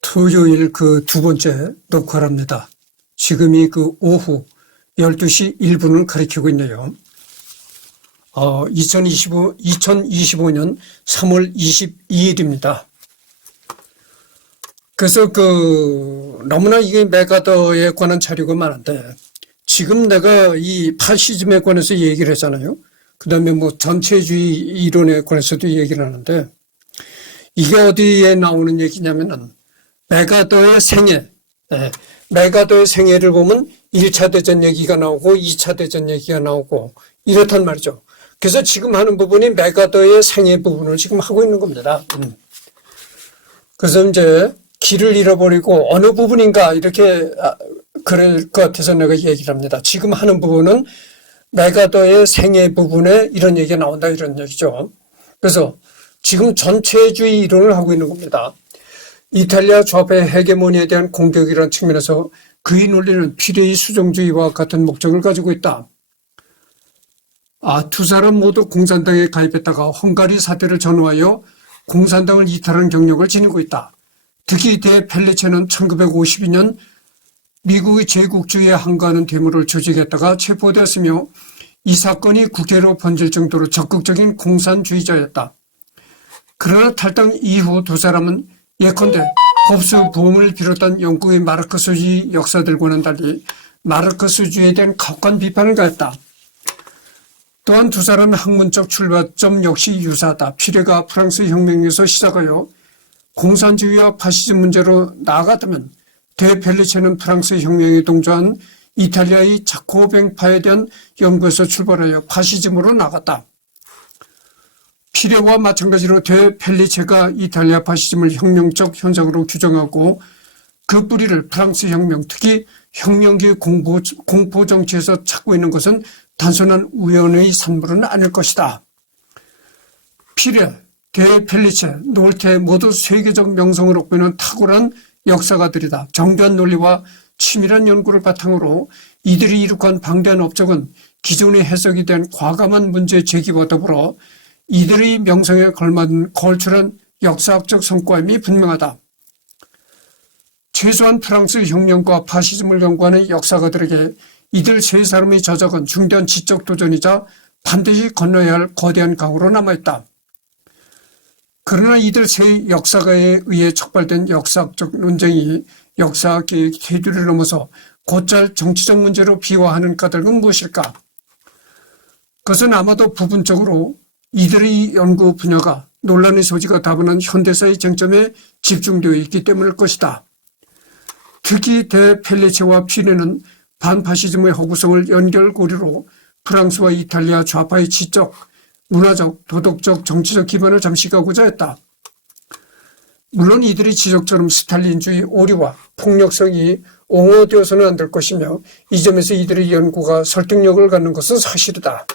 토요일 그 두 번째 녹화랍니다. 지금이 그 오후 12시 1분을 가리키고 있네요. 2025년 3월 22일입니다. 그래서 너무나 이게 메가더에 관한 자료가 많은데, 지금 내가 이 파시즘에 관해서 얘기를 했잖아요. 그 다음에 뭐 전체주의 이론에 관해서도 얘기를 하는데, 이게 어디에 나오는 얘기냐면은, 메가더의 생애, 메가더의 생애를 보면 1차 대전 얘기가 나오고 2차 대전 얘기가 나오고 이렇단 말이죠. 그래서 지금 하는 부분이 메가더의 생애 부분을 지금 하고 있는 겁니다. 그래서 이제 길을 잃어버리고 어느 부분인가 이렇게 그럴 것 같아서 내가 얘기를 합니다. 지금 하는 부분은 메가더의 생애 부분에 이런 얘기가 나온다 이런 얘기죠. 그래서 지금 전체주의 이론을 하고 있는 겁니다. 이탈리아 좌파의 헤게모니에 대한 공격이라는 측면에서 그의 논리는 피레이 수정주의와 같은 목적을 가지고 있다. 두 사람 모두 공산당에 가입했다가 헝가리 사태를 전후하여 공산당을 이탈한 경력을 지니고 있다. 특히 대 펠리체는 1952년 미국의 제국주의에 항거하는 데모를 조직했다가 체포되었으며 이 사건이 국회로 번질 정도로 적극적인 공산주의자였다. 그러나 탈당 이후 두 사람은 예컨대 홉스 보험을 비롯한 영국의 마르크스주의 역사들과는 달리 마르크스주의에 대한 가혹한 비판을 가했다. 또한 두 사람의 학문적 출발점 역시 유사하다. 피레가 프랑스 혁명에서 시작하여 공산주의와 파시즘 문제로 나아갔다면 데 펠리체는 프랑스 혁명에 동조한 이탈리아의 자코뱅파에 대한 연구에서 출발하여 파시즘으로 나갔다. 피레와 마찬가지로 데 펠리체가 이탈리아 파시즘을 혁명적 현상으로 규정하고 그 뿌리를 프랑스 혁명, 특히 혁명기 공포 정치에서 찾고 있는 것은 단순한 우연의 산물은 아닐 것이다. 피레, 데 펠리체, 놀테 모두 세계적 명성을 얻고 있는 탁월한 역사가들이다. 정교한 논리와 치밀한 연구를 바탕으로 이들이 이룩한 방대한 업적은 기존의 해석에 대한 과감한 문제 제기와 더불어 이들의 명성에 걸맞은 걸출한 역사학적 성과임이 분명하다. 최소한 프랑스 혁명과 파시즘을 연구하는 역사가들에게 이들 세 사람의 저작은 중대한 지적 도전이자 반드시 건너야 할 거대한 강으로 남아있다. 그러나 이들 세 역사가에 의해 촉발된 역사학적 논쟁이 역사학의 테두리를 넘어서 곧잘 정치적 문제로 비화하는 까닭은 무엇일까? 그것은 아마도 부분적으로 이들의 연구 분야가 논란의 소지가 다분한 현대사의 쟁점에 집중되어 있기 때문일 것이다. 특히 데 펠리체와 피레는 반파시즘의 허구성을 연결고리로 프랑스와 이탈리아 좌파의 지적, 문화적, 도덕적, 정치적 기반을 잠식하고자 했다. 물론 이들의 지적처럼 스탈린주의 오류와 폭력성이 옹호되어서는 안 될 것이며 이 점에서 이들의 연구가 설득력을 갖는 것은 사실이다.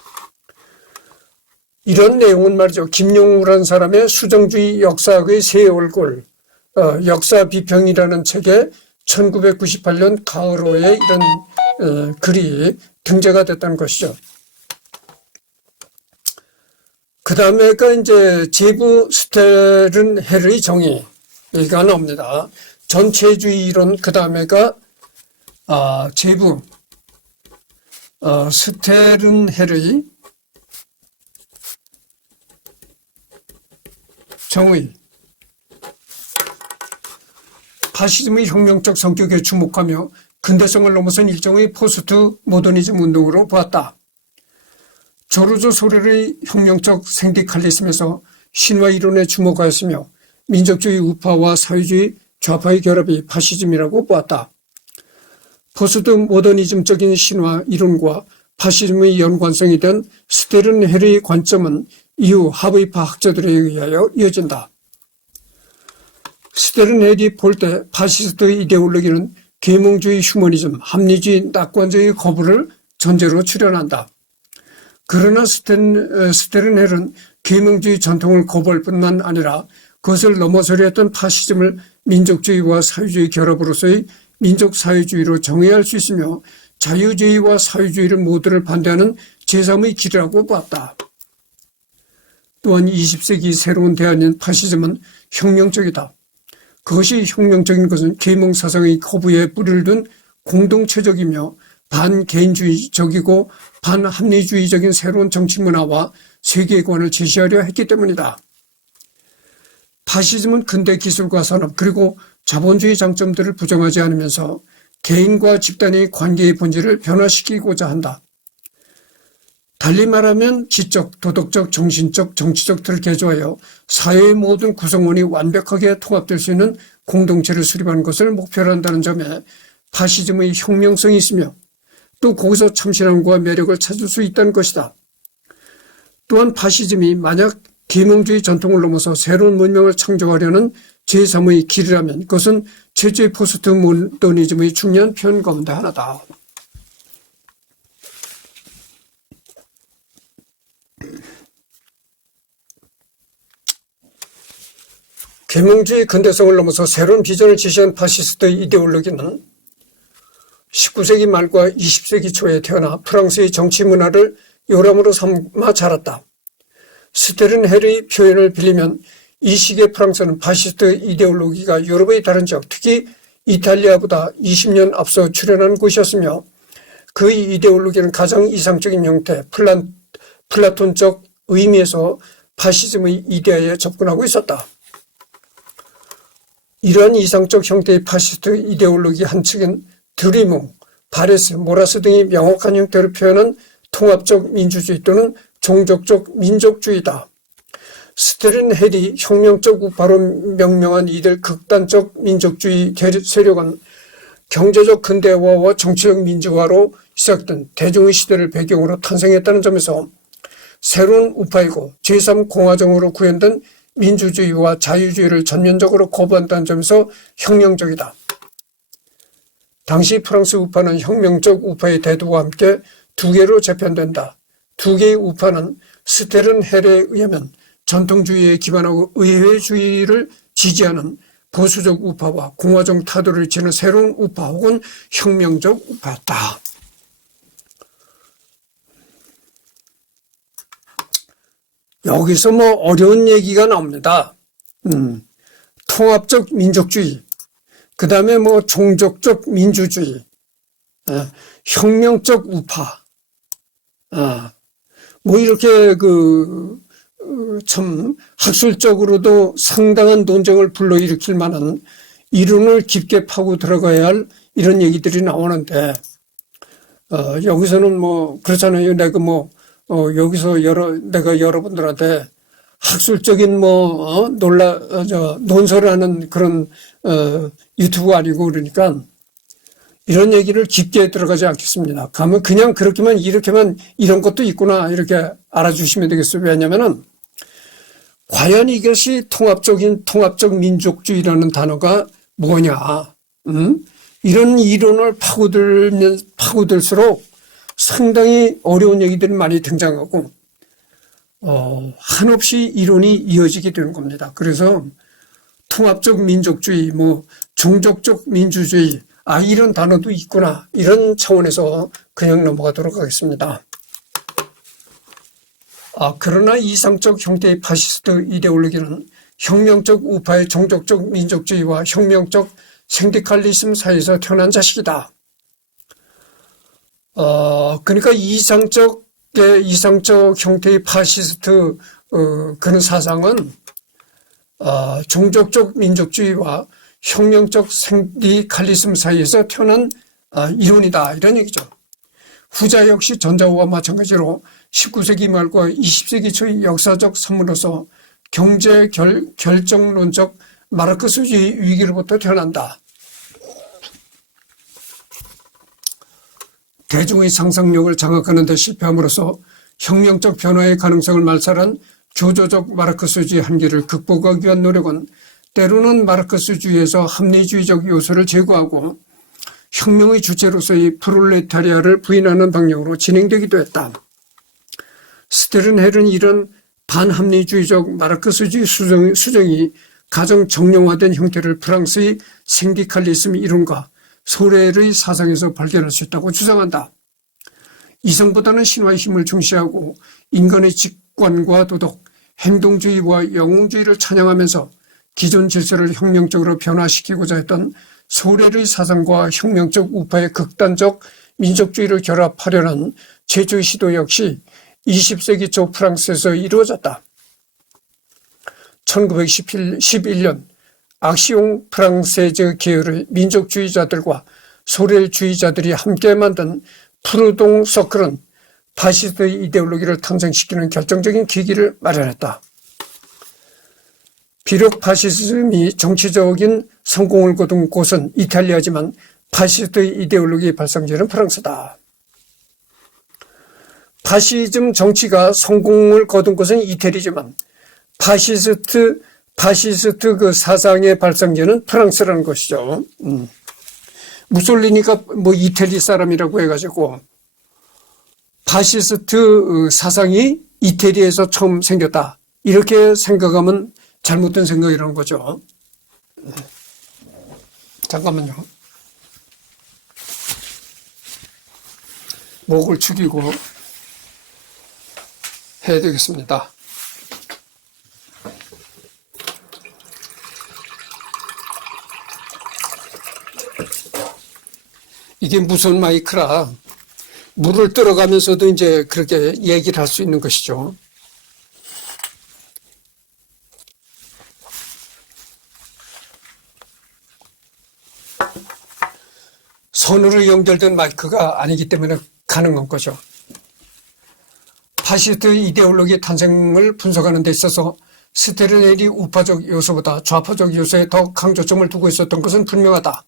이런 내용은 말이죠. 김용우라는 사람의 수정주의 역사학의 새 얼굴, 역사비평이라는 책에 1998년 가을호에 이런 글이 등재가 됐다는 것이죠. 그 다음에가 이제 제부 스테른헬의 정의가 나옵니다. 전체주의 이론, 그 다음에가 제부 스테른헬의 정의. 파시즘의 혁명적 성격에 주목하며 근대성을 넘어선 일종의 포스트 모더니즘 운동으로 보았다. 조르조 소렐의 혁명적 생디칼리즘에서 신화 이론에 주목하였으며 민족주의 우파와 사회주의 좌파의 결합이 파시즘이라고 보았다. 포스트 모더니즘적인 신화 이론과 파시즘의 연관성에 대한 스테른헬의 관점은 이후 하브이파 학자들에 의하여 이어진다. 스테른헬이 볼 때 파시스트의 이데올로기는 계몽주의 휴머니즘, 합리주의 낙관주의 거부를 전제로 출연한다. 그러나 스테른헬은 계몽주의 전통을 거부할 뿐만 아니라 그것을 넘어서려 했던 파시즘을 민족주의와 사회주의 결합으로서의 민족사회주의로 정의할 수 있으며 자유주의와 사회주의를 모두를 반대하는 제3의 길이라고 봤다. 또한 20세기 새로운 대안인 파시즘은 혁명적이다. 그것이 혁명적인 것은 계몽사상의 허브에 뿌리를 둔 공동체적이며 반개인주의적이고 반합리주의적인 새로운 정치문화와 세계관을 제시하려 했기 때문이다. 파시즘은 근대 기술과 산업 그리고 자본주의 장점들을 부정하지 않으면서 개인과 집단의 관계의 본질을 변화시키고자 한다. 달리 말하면 지적, 도덕적, 정신적, 정치적 틀을 개조하여 사회의 모든 구성원이 완벽하게 통합될 수 있는 공동체를 수립하는 것을 목표로 한다는 점에 파시즘의 혁명성이 있으며 또 거기서 참신함과 매력을 찾을 수 있다는 것이다. 또한 파시즘이 만약 계몽주의 전통을 넘어서 새로운 문명을 창조하려는 제3의 길이라면 그것은 최초의 포스트 모더니즘의 중요한 표현 가운데 하나다. 계몽주의 근대성을 넘어서 새로운 비전을 제시한 파시스트 이데올로기는 19세기 말과 20세기 초에 태어나 프랑스의 정치 문화를 요람으로 삼아 자랐다. 스테른 헬의 표현을 빌리면 이 시기의 프랑스는 파시스트 이데올로기가 유럽의 다른 지역, 특히 이탈리아보다 20년 앞서 출현한 곳이었으며 그 이데올로기는 가장 이상적인 형태, 플라톤적 의미에서 파시즘의 이데아에 접근하고 있었다. 이러한 이상적 형태의 파시스트 이데올로기 한 측은 드리몽, 바레스, 모라스 등이 명확한 형태를 표현한 통합적 민주주의 또는 종족적 민족주의다. 스테른 헬이 혁명적 우파로 명명한 이들 극단적 민족주의 세력은 경제적 근대화와 정치적 민주화로 시작된 대중의 시대를 배경으로 탄생했다는 점에서 새로운 우파이고 제3공화정으로 구현된 민주주의와 자유주의를 전면적으로 거부한다는 점에서 혁명적이다. 당시 프랑스 우파는 혁명적 우파의 대두와 함께 두 개로 재편된다. 두 개의 우파는 스테른 헬에 의하면 전통주의에 기반하고 의회주의를 지지하는 보수적 우파와 공화정 타도를 지는 새로운 우파 혹은 혁명적 우파였다. 여기서 뭐 어려운 얘기가 나옵니다. 통합적 민족주의, 그 다음에 뭐 종족적 민주주의, 혁명적 우파, 뭐 이렇게 참 학술적으로도 상당한 논쟁을 불러일으킬 만한 이론을 깊게 파고 들어가야 할 이런 얘기들이 나오는데, 여기서는 뭐 그렇잖아요. 내가 여기서 내가 여러분들한테 학술적인 논설을 하는 그런 유튜브 아니고 그러니까 이런 얘기를 깊게 들어가지 않겠습니다. 가면 그냥 그렇게만 이렇게만 이런 것도 있구나 이렇게 알아주시면 되겠어요. 왜냐면은 과연 이것이 통합적 민족주의라는 단어가 뭐냐? 이런 이론을 파고들수록 상당히 어려운 얘기들이 많이 등장하고 한없이 이론이 이어지게 되는 겁니다. 그래서 통합적 민족주의, 종족적 민주주의, 이런 단어도 있구나 이런 차원에서 그냥 넘어가도록 하겠습니다. 그러나 이상적 형태의 파시스트 이데올로기는 혁명적 우파의 종족적 민족주의와 혁명적 생디칼리즘 사이에서 태어난 자식이다. 그러니까 이상적 형태의 파시스트 그런 사상은 종족적 민족주의와 혁명적 생디칼리즘 사이에서 태어난 이론이다 이런 얘기죠. 후자 역시 전자와 마찬가지로 19세기 말과 20세기 초의 역사적 산물로서 경제 결정론적 마르크스주의 위기로부터 태어난다. 대중의 상상력을 장악하는 데 실패함으로써 혁명적 변화의 가능성을 말살한 교조적 마르크스주의 한계를 극복하기 위한 노력은 때로는 마르크스주의에서 합리주의적 요소를 제거하고 혁명의 주체로서의 프롤레타리아를 부인하는 방향으로 진행되기도 했다. 스테른 헬은 이런 반합리주의적 마르크스주의 수정이 가장 정령화된 형태를 프랑스의 생디칼리즘 이론과 소렐의 사상에서 발견할 수 있다고 주장한다. 이성보다는 신화의 힘을 중시하고 인간의 직관과 도덕, 행동주의와 영웅주의를 찬양하면서 기존 질서를 혁명적으로 변화시키고자 했던 소련의 사상과 혁명적 우파의 극단적 민족주의를 결합하려는 최초의 시도 역시 20세기 초 프랑스에서 이루어졌다. 1911년 악시옹 프랑세즈 계열의 민족주의자들과 소련주의자들이 함께 만든 푸르동 서클은 파시스트 이데올로기를 탄생시키는 결정적인 계기를 마련했다. 비록 파시즘이 정치적인 성공을 거둔 곳은 이탈리아지만 파시스트 이데올로기의 발상지는 프랑스다. 파시즘 정치가 성공을 거둔 곳은 이태리지만 파시스트 그 사상의 발상지는 프랑스라는 것이죠. 무솔리니가 뭐 이태리 사람이라고 해가지고 파시스트 사상이 이태리에서 처음 생겼다. 이렇게 생각하면 잘못된 생각이라는 거죠. 잠깐만요. 목을 축이고 해야 되겠습니다. 이게 무선 마이크라 물을 들어가면서도 이제 그렇게 얘기를 할 수 있는 것이죠. 선으로 연결된 마이크가 아니기 때문에 가능한 거죠. 파시스트 이데올로기 탄생을 분석하는 데 있어서 스테르넬이 우파적 요소보다 좌파적 요소에 더 강조점을 두고 있었던 것은 분명하다.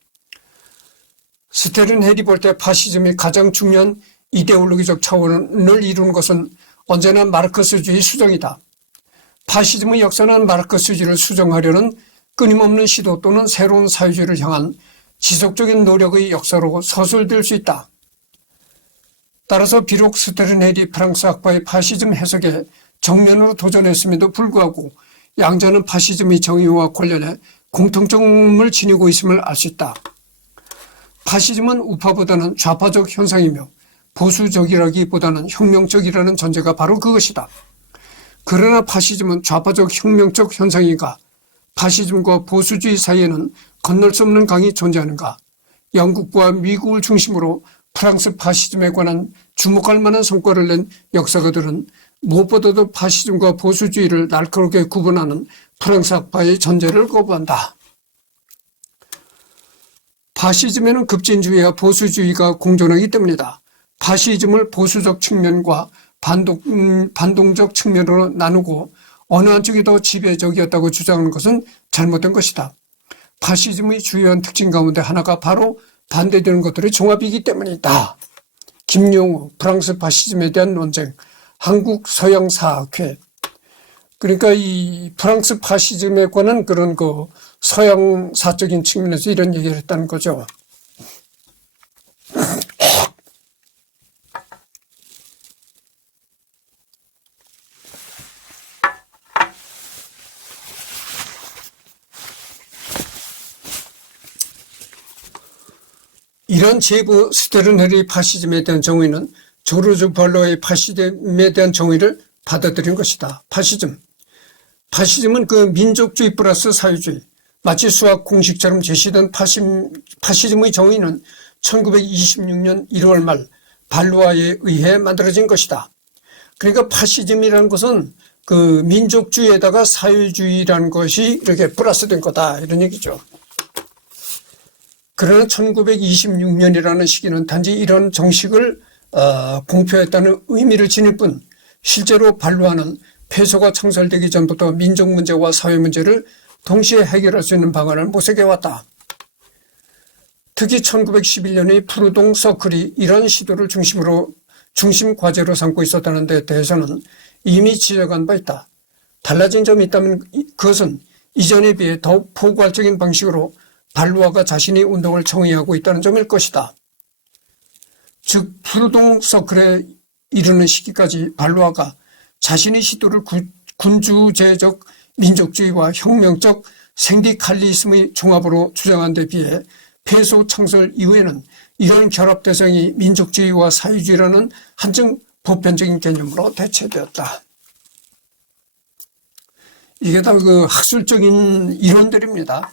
스테른헬이 볼 때 파시즘이 가장 중요한 이데올로기적 차원을 이루는 것은 언제나 마르크스주의 수정이다. 파시즘의 역사는 마르크스주의를 수정하려는 끊임없는 시도 또는 새로운 사회주의를 향한 지속적인 노력의 역사로 서술될 수 있다. 따라서 비록 스테른헬이 프랑스 학파의 파시즘 해석에 정면으로 도전했음에도 불구하고 양자는 파시즘의 정의와 관련해 공통점을 지니고 있음을 알 수 있다. 파시즘은 우파보다는 좌파적 현상이며 보수적이라기보다는 혁명적이라는 전제가 바로 그것이다. 그러나 파시즘은 좌파적 혁명적 현상인가? 파시즘과 보수주의 사이에는 건널 수 없는 강이 존재하는가? 영국과 미국을 중심으로 프랑스 파시즘에 관한 주목할 만한 성과를 낸 역사가들은 무엇보다도 파시즘과 보수주의를 날카롭게 구분하는 프랑스 학파의 전제를 거부한다. 파시즘에는 급진주의와 보수주의가 공존하기 때문이다. 파시즘을 보수적 측면과 반동적 측면으로 나누고 어느 한쪽이 더 지배적이었다고 주장하는 것은 잘못된 것이다. 파시즘의 주요한 특징 가운데 하나가 바로 반대되는 것들의 종합이기 때문이다. 김용우, 프랑스 파시즘에 대한 논쟁, 한국 서양사학회. 그러니까 이 프랑스 파시즘에 관한 그런 서양사적인 측면에서 이런 얘기를 했다는 거죠. 이런 제부 스테른헬의 파시즘에 대한 정의는 조르주 벌로의 파시즘에 대한 정의를 받아들인 것이다. 파시즘은 그 민족주의 플러스 사회주의, 마치 수학 공식처럼 제시된 파시즘의 정의는 1926년 1월 말 발루아에 의해 만들어진 것이다. 그러니까 파시즘이라는 것은 그 민족주의에다가 사회주의라는 것이 이렇게 플러스된 거다, 이런 얘기죠. 그러나 1926년이라는 시기는 단지 이런 정식을 공표했다는 의미를 지닐 뿐 실제로 발루아는 폐소가 창설되기 전부터 민족 문제와 사회 문제를 동시에 해결할 수 있는 방안을 모색해왔다. 특히 1911년의 푸르동 서클이 이런 시도를 중심 과제로 삼고 있었다는 데 대해서는 이미 지적한 바 있다. 달라진 점이 있다면 그것은 이전에 비해 더욱 포괄적인 방식으로 발루아가 자신의 운동을 정의하고 있다는 점일 것이다. 즉 푸르동 서클에 이르는 시기까지 발루아가 자신의 시도를 군주제적 민족주의와 혁명적 생디칼리즘의 종합으로 주장한 데 비해 폐소 창설 이후에는 이런 결합 대상이 민족주의와 사회주의라는 한층 보편적인 개념으로 대체되었다. 이게 다 그 학술적인 이론들입니다.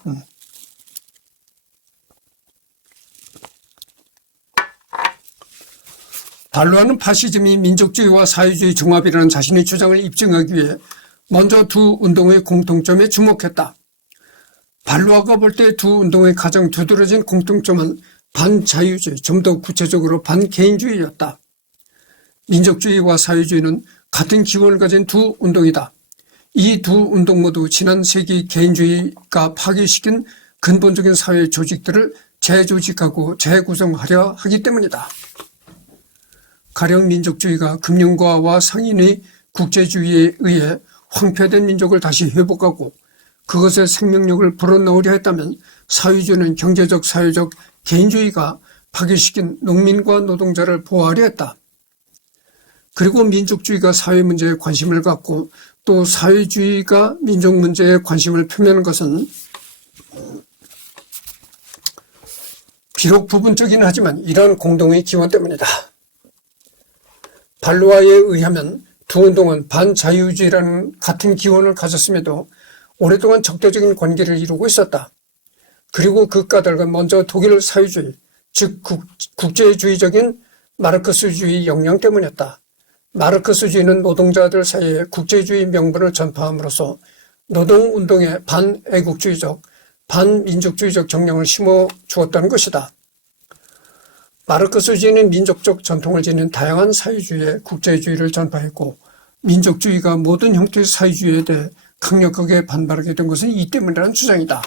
발로아는 파시즘이 민족주의와 사회주의 종합이라는 자신의 주장을 입증하기 위해 먼저 두 운동의 공통점에 주목했다. 발로아가 볼 때 두 운동의 가장 두드러진 공통점은 반자유주의, 좀 더 구체적으로 반개인주의였다. 민족주의와 사회주의는 같은 기원을 가진 두 운동이다. 이 두 운동 모두 지난 세기 개인주의가 파괴시킨 근본적인 사회 조직들을 재조직하고 재구성하려 하기 때문이다. 가령 민족주의가 금융가와 상인의 국제주의에 의해 황폐된 민족을 다시 회복하고 그것의 생명력을 불어넣으려 했다면 사회주의는 경제적, 사회적, 개인주의가 파괴시킨 농민과 노동자를 보호하려 했다. 그리고 민족주의가 사회 문제에 관심을 갖고 또 사회주의가 민족 문제에 관심을 표명하는 것은 비록 부분적이긴 하지만 이러한 공동의 기원 때문이다. 발로아에 의하면 두 운동은 반자유주의라는 같은 기원을 가졌음에도 오랫동안 적대적인 관계를 이루고 있었다. 그리고 그 까닭은 먼저 독일 사회주의, 즉 국제주의적인 마르크스주의 영향 때문이었다. 마르크스주의는 노동자들 사이에 국제주의 명분을 전파함으로써 노동운동에 반애국주의적, 반민족주의적 정령을 심어주었다는 것이다. 마르크스주의는 민족적 전통을 지닌 다양한 사회주의에 국제주의를 전파했고 민족주의가 모든 형태의 사회주의에 대해 강력하게 반발하게 된 것은 이 때문이라는 주장이다.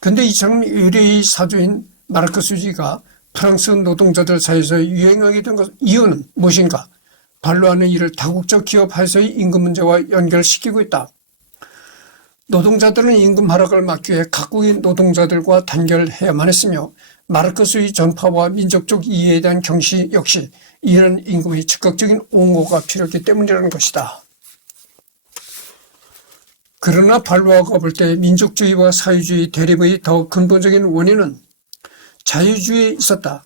그런데 이처럼 유래의 사주인 마르크스주의가 프랑스 노동자들 사이에서 유행하게 된 이유는 무엇인가? 발로아는 이를 다국적 기업화에서의 임금 문제와 연결시키고 있다. 노동자들은 임금 하락을 막기 위해 각국의 노동자들과 단결해야만 했으며 마르크스의 전파와 민족적 이해에 대한 경시 역시 이런 임금의 즉각적인 옹호가 필요했기 때문이라는 것이다. 그러나 발로아가 볼 때 민족주의와 사회주의 대립의 더 근본적인 원인은 자유주의에 있었다.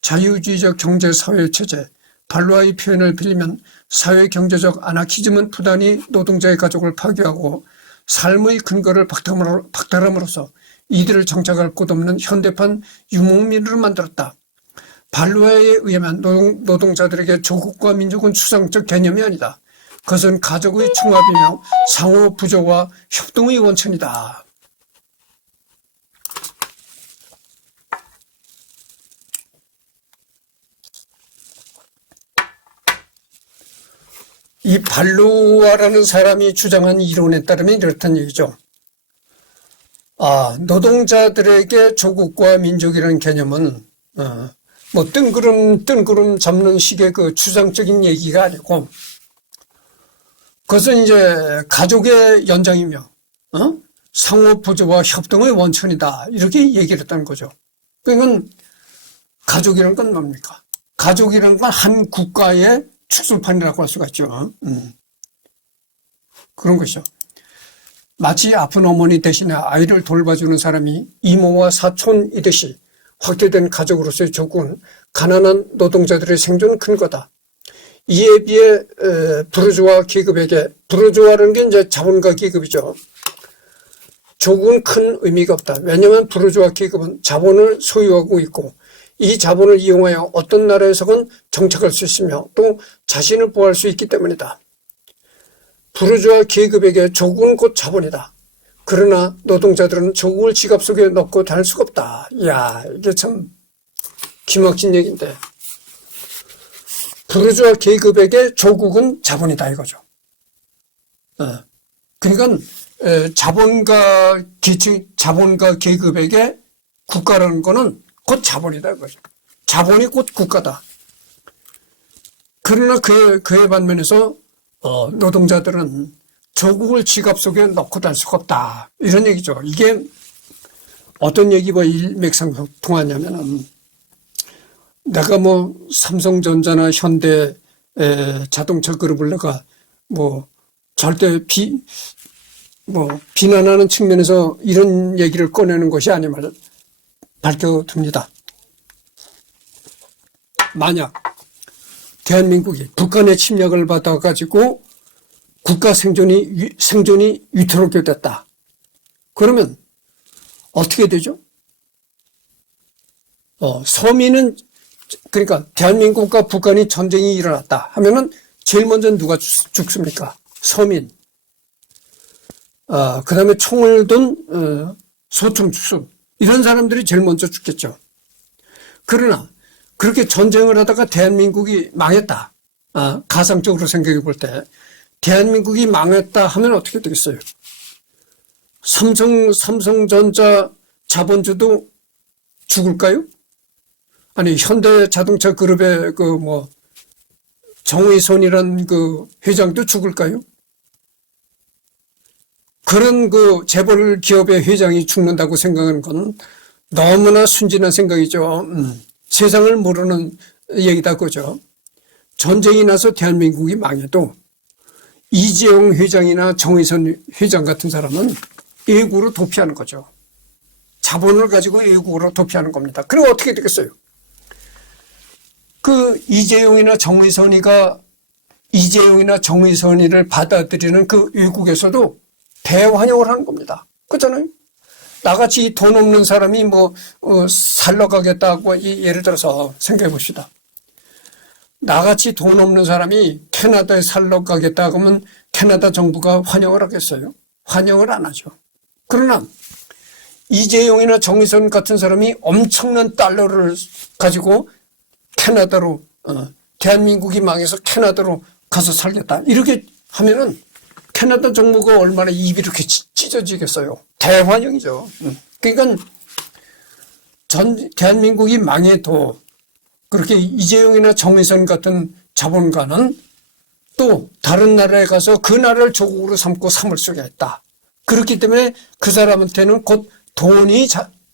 자유주의적 경제사회체제, 발로아의 표현을 빌리면 사회경제적 아나키즘은 부단히 노동자의 가족을 파괴하고 삶의 근거를 박탈함으로써 이들을 정착할 곳 없는 현대판 유목민으로 만들었다. 발로아에 의하면 노동자들에게 조국과 민족은 추상적 개념이 아니다. 그것은 가족의 총합이며 상호 부조와 협동의 원천이다. 이 발로아라는 사람이 주장한 이론에 따르면 이렇다는 얘기죠. 노동자들에게 조국과 민족이라는 개념은 뭐 뜬구름 잡는 식의 그 추상적인 얘기가 아니고 그것은 이제 가족의 연장이며 상호 보조와 협동의 원천이다 이렇게 얘기를 했다는 거죠. 그러니까 가족이라는 건 뭡니까? 가족이라는 건 한 국가의 축소판이라고 할 수가 있죠. 그런 것이죠. 마치 아픈 어머니 대신에 아이를 돌봐주는 사람이 이모와 사촌이듯이 확대된 가족으로서의 조국은 가난한 노동자들의 생존은 큰 거다. 이에 비해 부르주아 계급에게, 부르주아라는 게 이제 자본가 계급이죠. 조국은 큰 의미가 없다. 왜냐하면 부르주아 계급은 자본을 소유하고 있고 이 자본을 이용하여 어떤 나라에서건 정착할 수 있으며 또 자신을 보호할 수 있기 때문이다. 부르주아 계급에게 조국은 곧 자본이다. 그러나 노동자들은 조국을 지갑 속에 넣고 다닐 수가 없다. 이야, 이게 참 기막힌 얘기인데. 부르주아 계급에게 조국은 자본이다 이거죠. 그러니까 자본가 계급에게 국가라는 거는 곧 자본이다 이거죠. 자본이 곧 국가다. 그러나 그에 반면에서 노동자들은 조국을 지갑 속에 넣고 다닐 수가 없다. 이런 얘기죠. 이게 어떤 얘기와 일맥상통하냐면은 내가 뭐 삼성전자나 현대 자동차 그룹을 내가 뭐 절대 비난하는 측면에서 이런 얘기를 꺼내는 것이 아님을 밝혀둡니다. 만약 대한민국이 북한의 침략을 받아가지고 국가 생존이 위태롭게 됐다. 그러면 어떻게 되죠? 서민은, 그러니까 대한민국과 북한이 전쟁이 일어났다 하면은 제일 먼저 누가 죽습니까? 서민. 그 다음에 총을 든 소총수, 이런 사람들이 제일 먼저 죽겠죠. 그러나 그렇게 전쟁을 하다가 대한민국이 망했다. 가상적으로 생각해 볼 때 대한민국이 망했다 하면 어떻게 되겠어요? 삼성전자 자본주도 죽을까요? 아니, 현대자동차 그룹의 정의선이란 회장도 죽을까요? 그런 재벌 기업의 회장이 죽는다고 생각하는 건 너무나 순진한 생각이죠. 세상을 모르는 얘기다, 그죠? 전쟁이 나서 대한민국이 망해도 이재용 회장이나 정의선 회장 같은 사람은 애국으로 도피하는 거죠. 자본을 가지고 애국으로 도피하는 겁니다. 그럼 어떻게 되겠어요? 이재용이나 정의선이를 받아들이는 그 외국에서도 대환영을 하는 겁니다. 그렇잖아요? 나같이 돈 없는 사람이 살러 가겠다고, 예를 들어서 생각해 봅시다. 나같이 돈 없는 사람이 캐나다에 살러 가겠다 그러면 캐나다 정부가 환영을 하겠어요? 환영을 안 하죠. 그러나 이재용이나 정의선 같은 사람이 엄청난 달러를 가지고 캐나다로, 대한민국이 망해서 캐나다로 가서 살겠다, 이렇게 하면은 캐나다 정부가 얼마나 입이 이렇게 찢어지겠어요. 대환영이죠. 그러니까 대한민국이 망해도 그렇게 이재용이나 정의선 같은 자본가는 또 다른 나라에 가서 그 나라를 조국으로 삼고 삼을 수가 있다. 그렇기 때문에 그 사람한테는 곧 돈이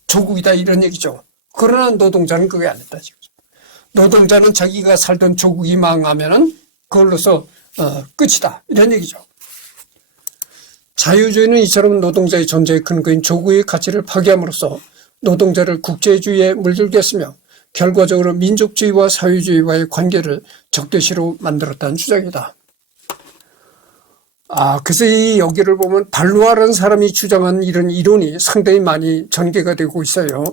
조국이다, 이런 얘기죠. 그러나 노동자는 그게 아니다, 지금. 노동자는 자기가 살던 조국이 망하면은 그걸로서 끝이다, 이런 얘기죠. 자유주의는 이처럼 노동자의 존재의 근거인 조국의 가치를 파괴함으로써 노동자를 국제주의에 물들게 했으며 결과적으로 민족주의와 사회주의와의 관계를 적대시로 만들었다는 주장이다. 그래서 여기를 보면 발루아라는 사람이 주장한 이런 이론이 상당히 많이 전개가 되고 있어요.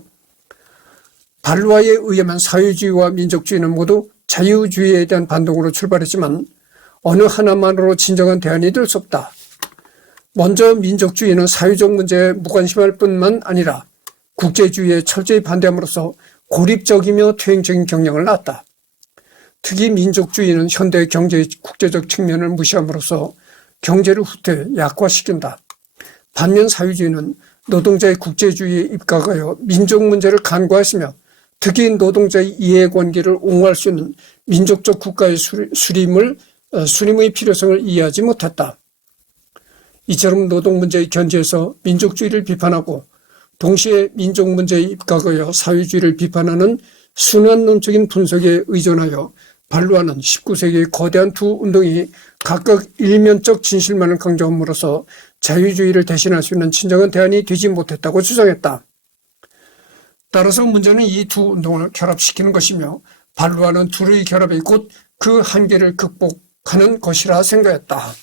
발루아에 의하면 사회주의와 민족주의는 모두 자유주의에 대한 반동으로 출발했지만 어느 하나만으로 진정한 대안이 될 수 없다. 먼저 민족주의는 사회적 문제에 무관심할 뿐만 아니라 국제주의에 철저히 반대함으로써 고립적이며 퇴행적인 경향을 낳았다. 특히 민족주의는 현대 경제의 국제적 측면을 무시함으로써 경제를 후퇴 약화시킨다. 반면 사회주의는 노동자의 국제주의에 입각하여 민족 문제를 간과했으며 특히 노동자의 이해관계를 옹호할 수 있는 민족적 국가의 수림의 필요성을 이해하지 못했다. 이처럼 노동 문제의 견지에서 민족주의를 비판하고 동시에 민족 문제에 입각하여 사회주의를 비판하는 순환론적인 분석에 의존하여 발루아는 19세기의 거대한 두 운동이 각각 일면적 진실만을 강조함으로써 자유주의를 대신할 수 있는 진정한 대안이 되지 못했다고 주장했다. 따라서 문제는 이 두 운동을 결합시키는 것이며 발루아는 둘의 결합이 곧 그 한계를 극복하는 것이라 생각했다.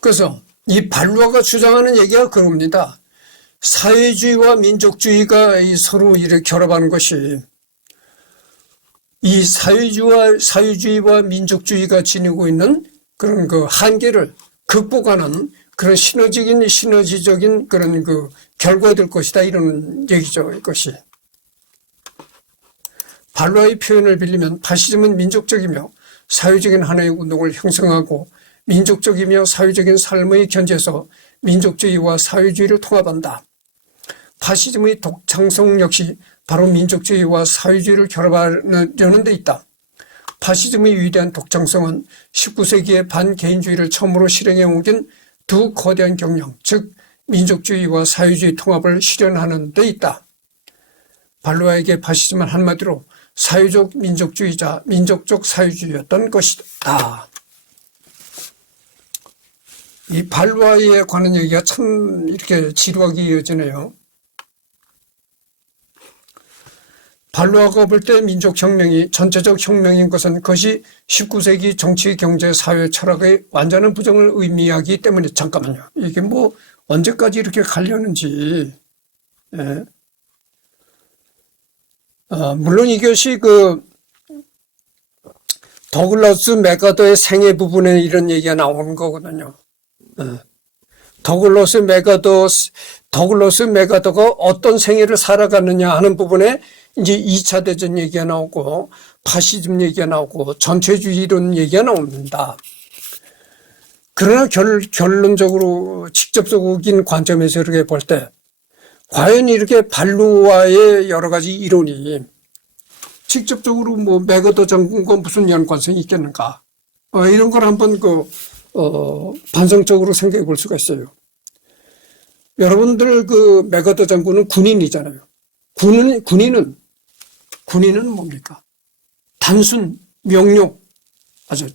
그래서 이 발루아가 주장하는 얘기가 그럽니다. 사회주의와 민족주의가 서로 이렇게 결합하는 것이 이 사회주의와 민족주의가 지니고 있는 그런 한계를 극복하는 그런 시너지적인 그런 결과가 될 것이다, 이런 얘기죠, 이것이. 발루아의 표현을 빌리면 파시즘은 민족적이며 사회적인 하나의 운동을 형성하고 민족적이며 사회적인 삶의 견지에서 민족주의와 사회주의를 통합한다. 파시즘의 독창성 역시 바로 민족주의와 사회주의를 결합하려는 데 있다. 파시즘의 위대한 독창성은 19세기의 반개인주의를 처음으로 실행해 옮긴 두 거대한 경영, 즉 민족주의와 사회주의 통합을 실현하는 데 있다. 발루아에게 파시즘은 한마디로 사회적 민족주의자, 민족적 사회주의였던 것이다. 이 발화에 관한 얘기가 참 이렇게 지루하게 이어지네요. 발로아가 볼 때 민족혁명이 전체적 혁명인 것은 그것이 19세기 정치, 경제, 사회, 철학의 완전한 부정을 의미하기 때문에 잠깐만요. 이게 뭐 언제까지 이렇게 가려는지. 예. 물론 이것이 더글러스 맥아더의 생애 부분에 이런 얘기가 나오는 거거든요. 더글러스 맥아더가 어떤 생애를 살아갔느냐 하는 부분에 이제 2차 대전 얘기가 나오고 파시즘 얘기가 나오고 전체주의 이론 얘기가 나옵니다. 그러나 결론적으로 직접적인 관점에서 이렇게 볼 때 과연 이렇게 발로아의 여러 가지 이론이 직접적으로 뭐 맥아더 장군과 무슨 연관성이 있겠는가? 이런 걸 한번 반성적으로 생각해 볼 수가 있어요. 여러분들 맥아더 장군은 군인이잖아요. 군인은 뭡니까? 단순, 명령, 아주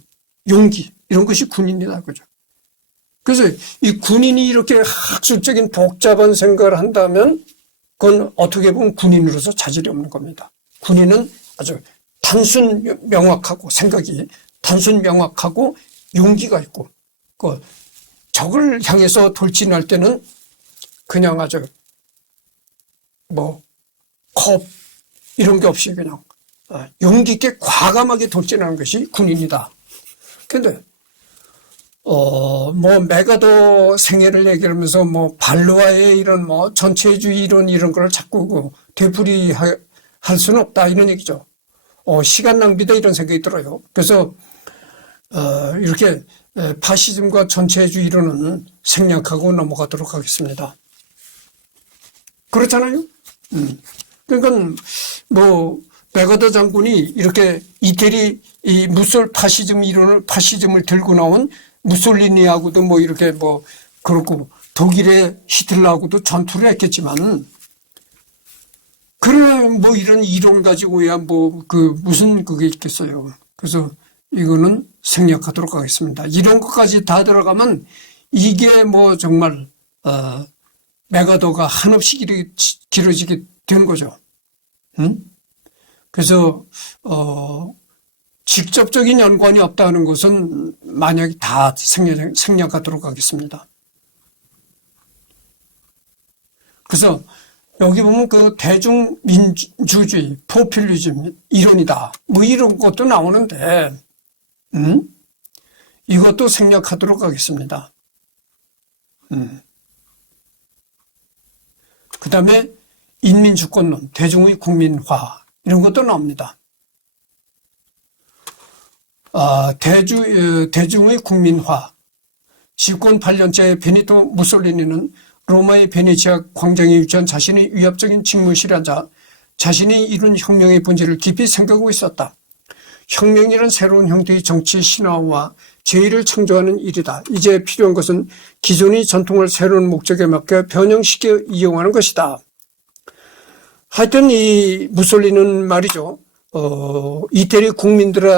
용기 이런 것이 군인이다. 그죠? 그래서 이 군인이 이렇게 학술적인 복잡한 생각을 한다면 그건 어떻게 보면 군인으로서 자질이 없는 겁니다. 군인은 아주 단순 명확하고 생각이 단순 명확하고 용기가 있고 적을 향해서 돌진할 때는 그냥 아주 겁 이런 게 없이 그냥 용기 있게 과감하게 돌진하는 것이 군인이다. 근데 맥아더 생애를 얘기하면서 발로아의 이런 전체주의 이런 걸 자꾸 되풀이할 수는 없다 이런 얘기죠. 시간 낭비다 이런 생각이 들어요. 그래서 이렇게 파시즘과 전체주의 이론은 생략하고 넘어가도록 하겠습니다. 그렇잖아요. 그러니까 맥아더 장군이 이렇게 이태리 이 파시즘을 들고 나온 무솔리니하고도 이렇게 그렇고 독일의 히틀러하고도 전투를 했겠지만 그러나 이런 이론 가지고야 무슨 그게 있겠어요. 그래서 이거는 생략하도록 하겠습니다. 이런 것까지 다 들어가면 이게 정말 맥아더가 한없이 길어지게 된 거죠. 그래서 직접적인 연관이 없다는 것은 만약에 다 생략하도록 하겠습니다. 그래서 여기 보면 대중민주주의, 포퓰리즘 이론이다. 이런 것도 나오는데, 이것도 생략하도록 하겠습니다. 그 다음에 인민주권론, 대중의 국민화 이런 것도 나옵니다. 대중의 국민화. 집권 8년째 베니토 무솔리니는 로마의 베네치아 광장에 위치한 자신의 위압적인 집무실에 앉아 자신이 이룬 혁명의 본질을 깊이 생각하고 있었다. 혁명이란 새로운 형태의 정치 신화와 제의를 창조하는 일이다. 이제 필요한 것은 기존의 전통을 새로운 목적에 맞게 변형시켜 이용하는 것이다. 하여튼 이 무솔리니는 말이죠. 이태리 국민들에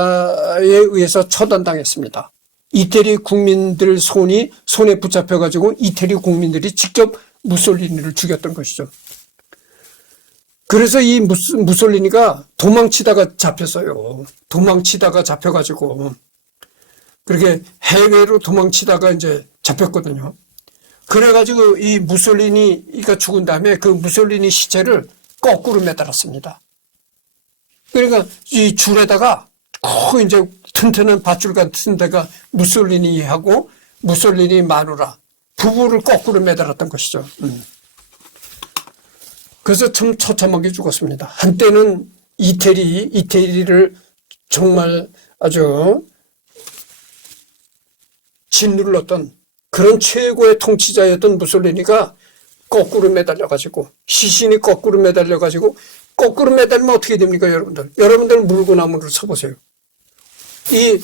의해서 처단당했습니다. 이태리 국민들 손에 붙잡혀가지고 이태리 국민들이 직접 무솔리니를 죽였던 것이죠. 그래서 이 무솔리니가 도망치다가 잡혔어요. 도망치다가 잡혀가지고 그렇게 해외로 도망치다가 이제 잡혔거든요. 그래가지고 이 무솔리니가 죽은 다음에 그 무솔리니 시체를 거꾸로 매달았습니다. 그러니까 이 줄에다가 이제 튼튼한 밧줄 같은 데가 무솔리니하고 무솔리니 마누라 부부를 거꾸로 매달았던 것이죠. 그래서 참 처참하게 죽었습니다. 한때는 이태리를 정말 아주 짓눌렀던 그런 최고의 통치자였던 무솔리니가 거꾸로 매달려가지고 시신이 거꾸로 매달려가지고 거꾸로 매달리면 어떻게 됩니까, 여러분들? 여러분들 물구나무를 서보세요. 이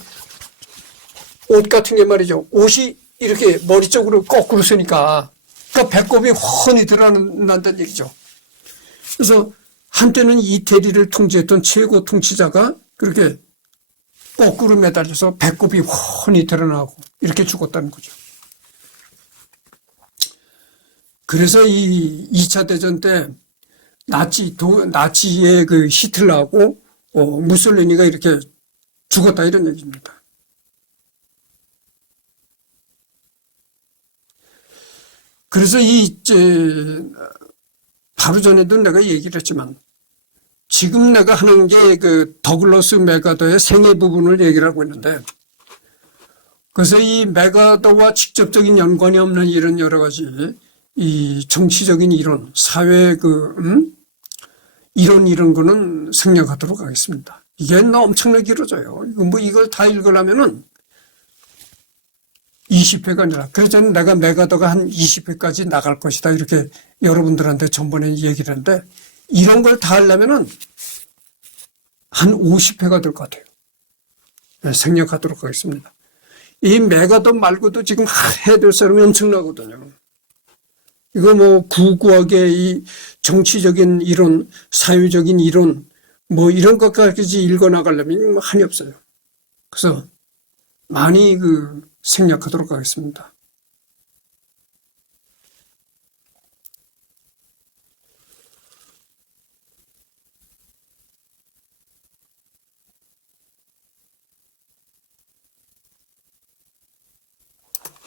옷 같은 게 말이죠. 옷이 이렇게 머리 쪽으로 거꾸로 서니까 배꼽이 훤히 드러난다는 얘기죠. 그래서 한때는 이태리를 통치했던 최고 통치자가 그렇게 거꾸로 매달려서 배꼽이 훤히 드러나고 이렇게 죽었다는 거죠. 그래서 이 2차 대전 때 나치의 그 히틀러하고 무솔리니가 이렇게 죽었다 이런 얘기입니다. 그래서 바로 전에도 내가 얘기를 했지만 지금 내가 하는 게 그 더글러스 맥아더의 생애 부분을 얘기를 하고 있는데 그래서 이 맥아더와 직접적인 연관이 없는 이런 여러 가지 이 정치적인 이론, 사회 이런 거는 생략하도록 하겠습니다. 이게 엄청나게 길어져요. 이걸 다 읽으려면은 20회가 아니라, 그래서 내가 맥아더가 한 20회까지 나갈 것이다. 이렇게 여러분들한테 전번에 얘기를 했는데, 이런 걸 다 하려면은 한 50회가 될 것 같아요. 네, 생략하도록 하겠습니다. 이 맥아더 말고도 지금 해야 될 사람이 엄청나거든요. 이거 구구하게 이 정치적인 이론, 사회적인 이론, 이런 것까지 읽어나가려면 한이 없어요. 그래서 많이 생략하도록 하겠습니다.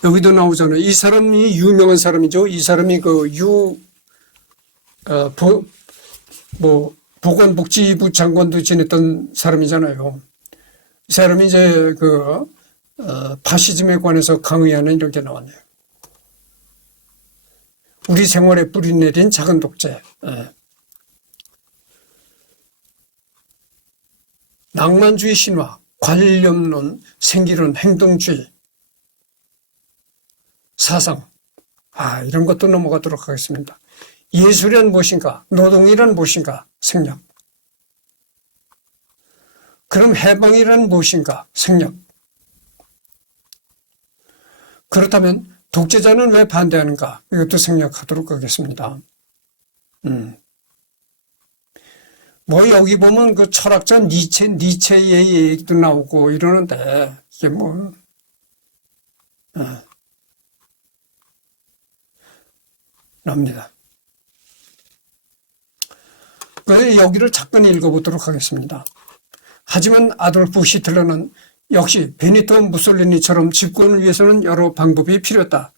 여기도 나오잖아요. 이 사람이 유명한 사람이죠. 이 사람이 보건복지부 장관도 지냈던 사람이잖아요. 이 사람이 이제 파시즘에 관해서 강의하는 이런 게 나왔네요. 우리 생활에 뿌리내린 작은 독재. 낭만주의 신화, 관념론, 생기론, 행동주의, 사상. 이런 것도 넘어가도록 하겠습니다. 예술이란 무엇인가? 노동이란 무엇인가? 생략. 그럼 해방이란 무엇인가? 생략. 그렇다면 독재자는 왜 반대하는가? 이것도 생략하도록 하겠습니다. 여기 보면 그 철학자 니체의 얘기도 나오고 이러는데, 이게 납니다. 그래서 여기를 잠깐 읽어보도록 하겠습니다. 하지만 아돌프 히틀러는 역시 베니토 무솔리니처럼 집권을 위해서는 여러 방법이 필요했다.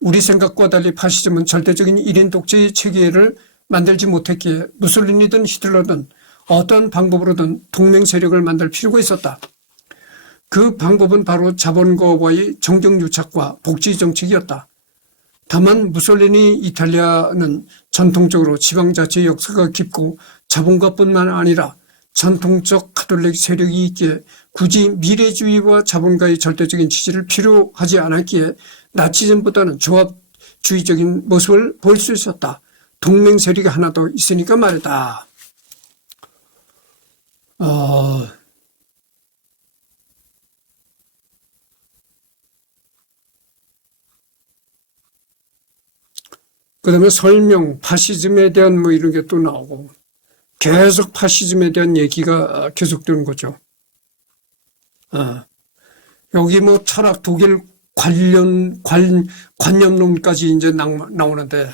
우리 생각과 달리 파시즘은 절대적인 1인 독재의 체계를 만들지 못했기에 무솔리니든 히틀러든 어떤 방법으로든 동맹 세력을 만들 필요가 있었다. 그 방법은 바로 자본가와의 정경유착과 복지 정책이었다. 다만 무솔리니 이탈리아는 전통적으로 지방자치의 역사가 깊고 자본가뿐만 아니라 전통적 가톨릭 세력이 있기에 굳이 미래주의와 자본가의 절대적인 지지를 필요하지 않았기에 나치즘보다는 조합주의적인 모습을 볼 수 있었다. 동맹 세력이 하나 더 있으니까 말이다. 그 다음에 설명, 파시즘에 대한 이런 게 또 나오고, 계속 파시즘에 대한 얘기가 계속되는 거죠. 여기 철학, 독일 관념론까지 이제 나오는데,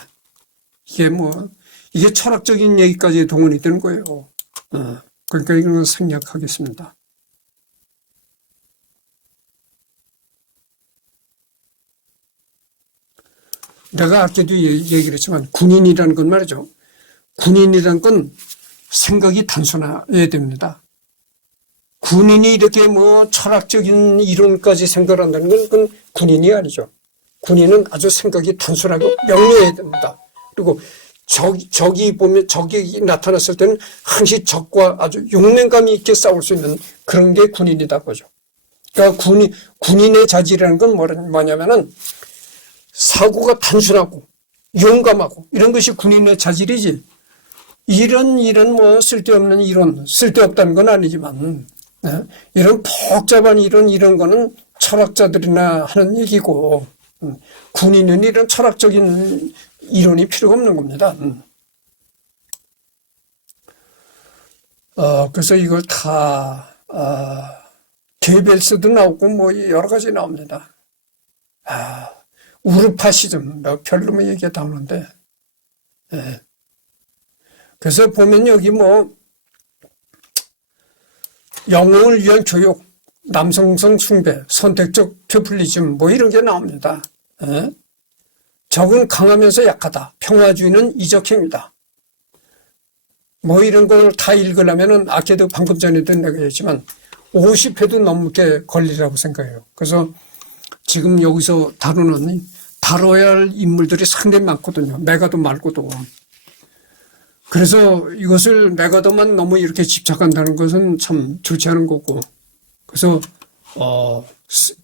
이게 철학적인 얘기까지 동원이 되는 거예요. 그러니까 이건 생략하겠습니다. 내가 아까도 얘기를 했지만 군인이라는 건 말이죠. 군인이라는 건 생각이 단순해야 됩니다. 군인이 이렇게 철학적인 이론까지 생각한다는 건 그건 군인이 아니죠. 군인은 아주 생각이 단순하고 명료해야 됩니다. 그리고 적이 나타났을 때는 항시 적과 아주 용맹감 있게 싸울 수 있는 그런 게 군인이다 그죠. 그러니까 군인의 자질이라는 건 뭐냐면은 사고가 단순하고 용감하고 이런 것이 군인의 자질이지. 이런 쓸데없는 이론, 쓸데없다는 건 아니지만 이런 복잡한 이런 거는 철학자들이나 하는 얘기고 군인은 이런 철학적인 이론이 필요가 없는 겁니다. 그래서 이걸 다 게벨스도 나오고 여러 가지 나옵니다. 우르파시즘, 별로 얘기가 나오는데, 예. 그래서 보면 여기 영웅을 위한 교육, 남성성 숭배, 선택적 포퓰리즘, 이런 게 나옵니다. 예. 적은 강하면서 약하다. 평화주의는 이적행위다. 이런 걸 다 읽으려면은 아까도 방금 전에도 내가 얘기했지만 50회도 넘게 걸리라고 생각해요. 그래서 지금 여기서 다뤄야 할 인물들이 상당히 많거든요. 메가더 말고도. 그래서 이것을 메가더만 너무 이렇게 집착한다는 것은 참 좋지 않은 거고. 그래서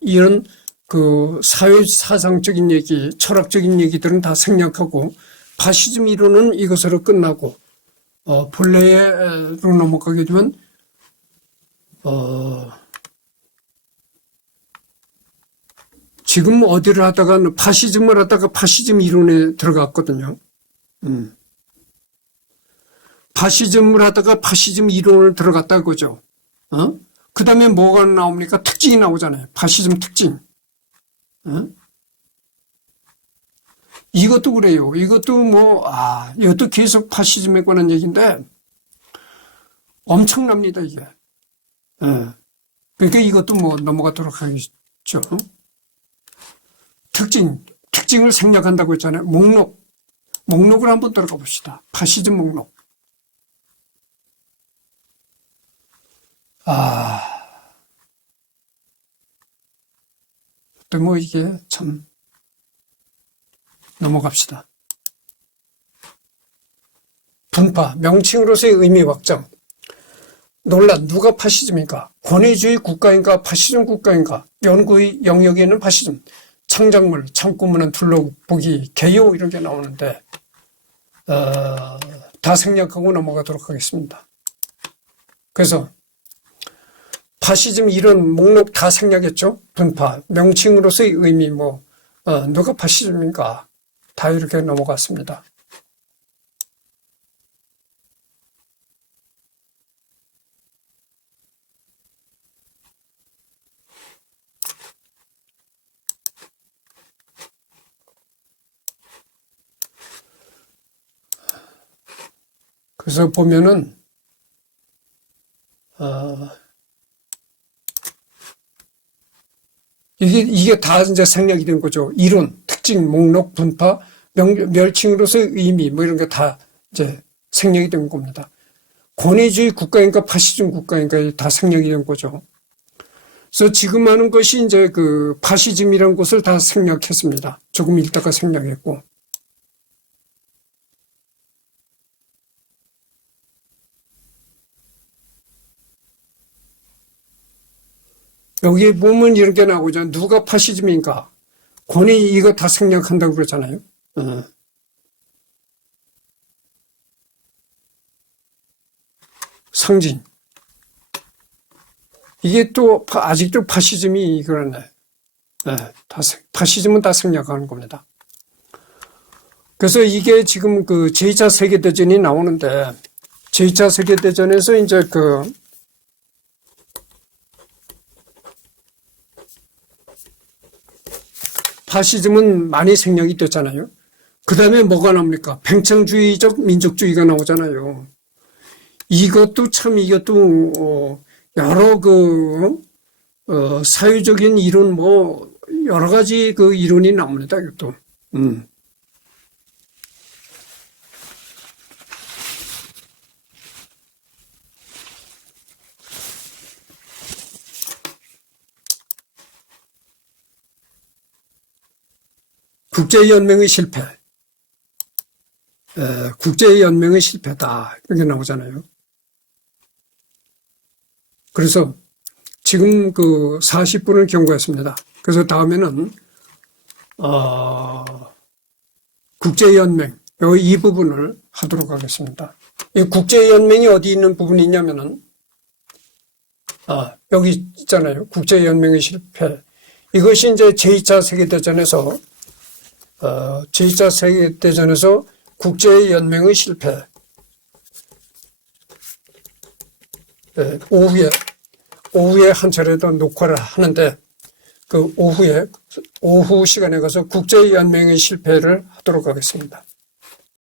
이런 그 사회 사상적인 얘기, 철학적인 얘기들은 다 생략하고 파시즘 이론은 이것으로 끝나고 본래로 넘어가게 되면 지금 어디를 하다가 파시즘을 하다가 파시즘 이론에 들어갔거든요. 파시즘을 하다가 파시즘 이론을 들어갔다 그죠. 그 다음에 뭐가 나옵니까? 특징이 나오잖아요. 파시즘 특징. 이것도 그래요. 이것도 이것도 계속 파시즘에 관한 얘기인데 엄청납니다, 이게. 그러니까 이것도 넘어가도록 하겠죠. 특징을 생략한다고 했잖아요. 목록을 한번 들어가 봅시다. 파시즘 목록. 또 이게 참 넘어갑시다. 분파, 명칭으로서의 의미 확장. 논란, 누가 파시즘인가? 권위주의 국가인가? 파시즘 국가인가? 연구의 영역에 있는 파시즘. 창작물, 창구문은 둘러보기, 개요 이런 게 나오는데 다 생략하고 넘어가도록 하겠습니다. 그래서 파시즘 이런 목록 다 생략했죠. 분파, 명칭으로서의 의미 누가 파시즘인가? 다 이렇게 넘어갔습니다. 그래서 보면은 이게 다 이제 생략이 된 거죠. 이론, 특징, 목록, 분파, 멸칭으로서의 의미 이런 게 다 이제 생략이 된 겁니다. 권위주의 국가인가 파시즘 국가인가 다 생략이 된 거죠. 그래서 지금 하는 것이 이제 그 파시즘이라는 것을 다 생략했습니다. 조금 읽다가 생략했고. 여기 보면 이렇게 나오죠. 누가 파시즘인가? 권위 이거 다 생략한다고 그러잖아요. 상징. 이게 또 아직도 파시즘이 그러네. 파시즘은 다 생략하는 겁니다. 그래서 이게 지금 그 제2차 세계대전이 나오는데 제2차 세계대전에서 이제 그 파시즘은 많이 생략이 됐잖아요. 그 다음에 뭐가 나옵니까? 팽창주의적 민족주의가 나오잖아요. 이것도 여러 사회적인 이론 여러 가지 그 이론이 나옵니다. 이것도. 국제연맹의 실패. 국제연맹의 실패다. 이렇게 나오잖아요. 그래서 지금 그 40분을 경고했습니다. 그래서 다음에는, 국제연맹, 이 부분을 하도록 하겠습니다. 이 국제연맹이 어디 있는 부분이 있냐면은, 여기 있잖아요. 국제연맹의 실패. 이것이 이제 제2차 세계대전에서 국제연맹의 실패. 오후에 한 차례 더 녹화를 하는데 그 오후 시간에 가서 국제연맹의 실패를 하도록 하겠습니다.